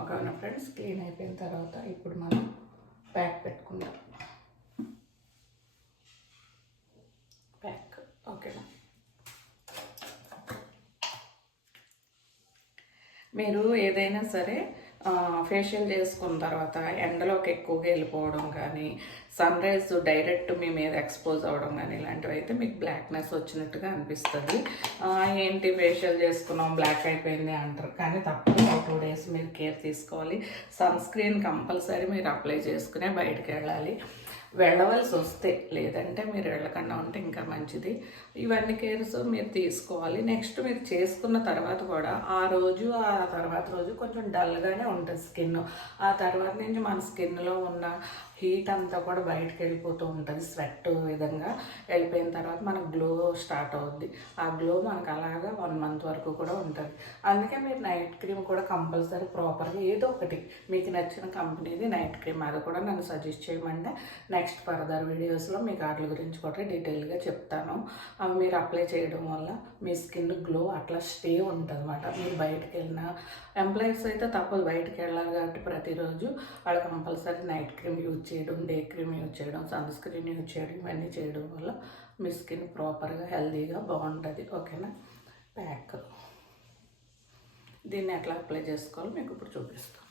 ఓకేనా friends, clean అయిపోయిన తర్వాత ఇప్పుడు మనం ప్యాక్ పెట్టుకుందాం. ప్యాక్ ఓకేనా. మీరు ఏదైనా సరే ఫేషియల్ చేసుకున్న తర్వాత ఎండలోకి ఎక్కువగా వెళ్ళిపోవడం కానీ, సన్ రైజ్ డైరెక్ట్ మీ మీద ఎక్స్పోజ్ అవ్వడం కానీ ఇలాంటివి అయితే మీకు బ్లాక్నెస్ వచ్చినట్టుగా అనిపిస్తుంది. ఏంటి ఫేషియల్ చేసుకున్నాం బ్లాక్ అయిపోయింది అంటారు, కానీ తప్పదు. 2 days మీరు కేర్ తీసుకోవాలి. సన్ స్క్రీన్ కంపల్సరీ మీరు అప్లై చేసుకునే బయటకు వెళ్ళాలి. వెళ్ళవలసి వస్తే, లేదంటే మీరు వెళ్ళకుండా ఉంటే ఇంకా మంచిది. ఇవన్నీ కేర్స్ మీరు తీసుకోవాలి. నెక్స్ట్ మీరు చేసుకున్న తర్వాత కూడా ఆ తర్వాత రోజు కొంచెం డల్గానే ఉంటుంది స్కిన్. ఆ తర్వాత నుంచి మన స్కిన్లో ఉన్న హీట్ అంతా కూడా బయటకు వెళ్ళిపోతూ ఉంటుంది. స్వెట్ విధంగా వెళ్ళిపోయిన తర్వాత మనకు గ్లో స్టార్ట్ అవుద్ది. ఆ గ్లో మనకు అలాగా 1 month వరకు కూడా ఉంటుంది. అందుకే మీరు నైట్ క్రీమ్ కూడా కంపల్సరీ ప్రాపర్గా ఏదో ఒకటి మీకు నచ్చిన కంపెనీది నైట్ క్రీమ్, అది కూడా నన్ను సజెస్ట్ చేయమంటే నెక్స్ట్ ఫర్దర్ వీడియోస్లో మీకు వాటి గురించి కూడా డీటెయిల్గా చెప్తాను. అవి మీరు అప్లై చేయడం వల్ల మీ స్కిన్ గ్లో అట్లా స్టే ఉంటుంది అన్నమాట. మీరు బయటకు వెళ్ళిన ఎంప్లాయీస్ అయితే తప్పదు, బయటకు వెళ్ళాలి కాబట్టి ప్రతిరోజు వాళ్ళు కంపల్సరీ నైట్ క్రీమ్ యూజ్ చేయడం, డే క్రీమ్ యూజ్ చేయడం, సన్ స్క్రీన్ యూజ్ చేయడం, ఇవన్నీ చేయడం వల్ల మీ స్కిన్ ప్రాపర్గా హెల్తీగా బాగుంటుంది. ఓకేనా. ప్యాక్ దీన్ని ఎట్లా అప్లై చేసుకోవాలో మీకు ఇప్పుడు చూపిస్తాను.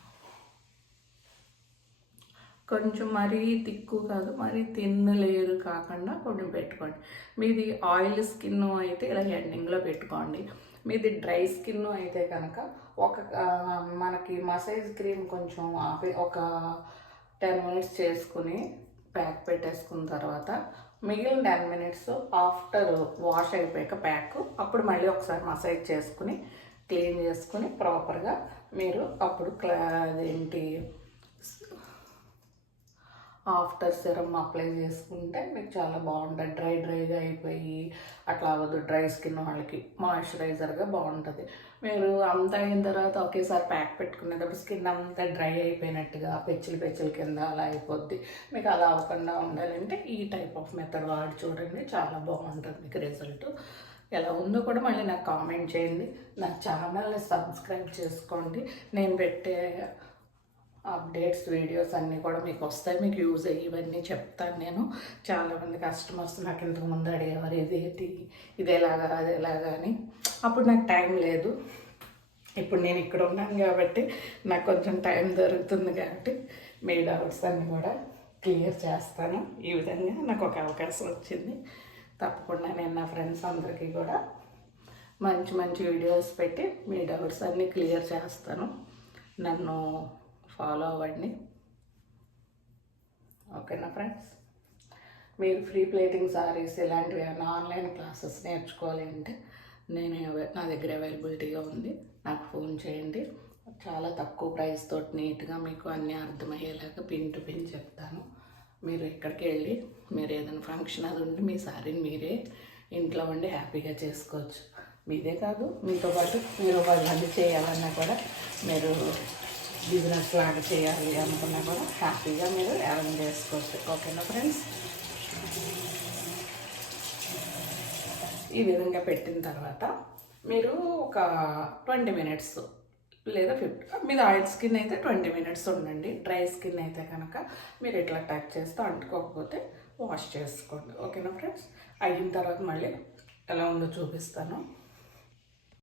కొంచెం మరీ తిక్కు కాదు, మరీ థిన్ లేయర్ కాకుండా కొంచెం పెట్టుకోండి. మీది ఆయిల్ స్కిన్ అయితే ఇలా ఎండింగ్లో పెట్టుకోండి. మీది డ్రై స్కిన్ అయితే కనుక మనకి మసాజ్ క్రీమ్ కొంచెం ఒక 10 minutes చేసుకుని ప్యాక్ పెట్టేసుకున్న తర్వాత మిగిలిన 10 minutes ఆఫ్టర్ వాష్ అయిపోయాక ప్యాక్ అప్పుడు మళ్ళీ ఒకసారి మసాజ్ చేసుకుని క్లీన్ చేసుకుని ప్రాపర్గా మీరు అప్పుడు అదేంటి ఆఫ్టర్ సిరమ్ అప్లై చేసుకుంటే మీకు చాలా బాగుంటుంది. డ్రైగా అయిపోయి అట్లా అవ్వదు. డ్రై స్కిన్ వాళ్ళకి మాయిశ్చరైజర్గా బాగుంటుంది. మీరు అంతా అయిన తర్వాత ఒకేసారి ప్యాక్ పెట్టుకునేటప్పుడు స్కిన్ అంతా డ్రై అయిపోయినట్టుగా పెచ్చులు కింద అలా అయిపోద్ది. మీకు అలా అవ్వకుండా ఉండాలంటే ఈ టైప్ ఆఫ్ మెథడ్ వాడి చూడండి, చాలా బాగుంటుంది మీకు రిజల్ట్. ఎలా ఉందో కూడా మళ్ళీ నాకు కామెంట్ చేయండి. నా ఛానల్ని సబ్స్క్రైబ్ చేసుకోండి. నేను పెట్టే అప్డేట్స్ వీడియోస్ అన్నీ కూడా మీకు వస్తాయి, మీకు యూజ్ అయ్యి ఇవన్నీ చెప్తాను. నేను చాలామంది కస్టమర్స్ నాకు ఇంతకుముందు అడిగేవారు ఇది ఎలాగా అది ఎలాగా అని. అప్పుడు నాకు టైం లేదు. ఇప్పుడు నేను ఇక్కడ ఉన్నాను కాబట్టి నాకు కొంచెం టైం దొరుకుతుంది కాబట్టి మీ డౌట్స్ అన్నీ కూడా క్లియర్ చేస్తాను. ఈ విధంగా నాకు ఒక అవకాశం వచ్చింది. తప్పకుండా నేను నా ఫ్రెండ్స్ అందరికీ కూడా మంచి వీడియోస్ పెట్టి మీ డౌట్స్ అన్నీ క్లియర్ చేస్తాను. నన్ను ఫాలో అవ్వండి. ఓకేనా ఫ్రెండ్స్. మీరు ఫ్రీ ప్లేటింగ్ సారీస్ ఇలాంటివి ఏమైనా ఆన్లైన్ క్లాసెస్ నేర్చుకోవాలి అంటే నా దగ్గర అవైలబిలిటీగా ఉంది. నాకు ఫోన్ చేయండి. చాలా తక్కువ ప్రైస్ తోటి నీట్గా మీకు అన్నీ అర్థమయ్యేలాగా పిన్ టు పిన్ చెప్తాను. మీరు ఇక్కడికి వెళ్ళి మీరు ఏదైనా ఫంక్షన్ అది ఉంటే మీ సారీని మీరే ఇంట్లో ఉండి హ్యాపీగా చేసుకోవచ్చు. మీదే కాదు, మీతో పాటు మీరు 10 మంది చేయాలన్నా కూడా, మీరు బిజినెస్ లాగా చేయాలి అనుకున్నా కూడా హ్యాపీగా మీరు ఎర్న్ చేసుకోవచ్చు. ఓకేనా ఫ్రెండ్స్. ఈ విధంగా పెట్టిన తర్వాత మీరు ఒక 20 minutes లేదా 50, మీది ఆయిల్ స్కిన్ అయితే 20 minutes ఉండండి. డ్రై స్కిన్ అయితే కనుక మీరు ఇట్లా టచ్ చేస్తూ అంటుకోకపోతే వాష్ చేసుకోండి. ఓకేనా ఫ్రెండ్స్. అయిన తర్వాత మళ్ళీ ఎలా ఉందో చూపిస్తాను.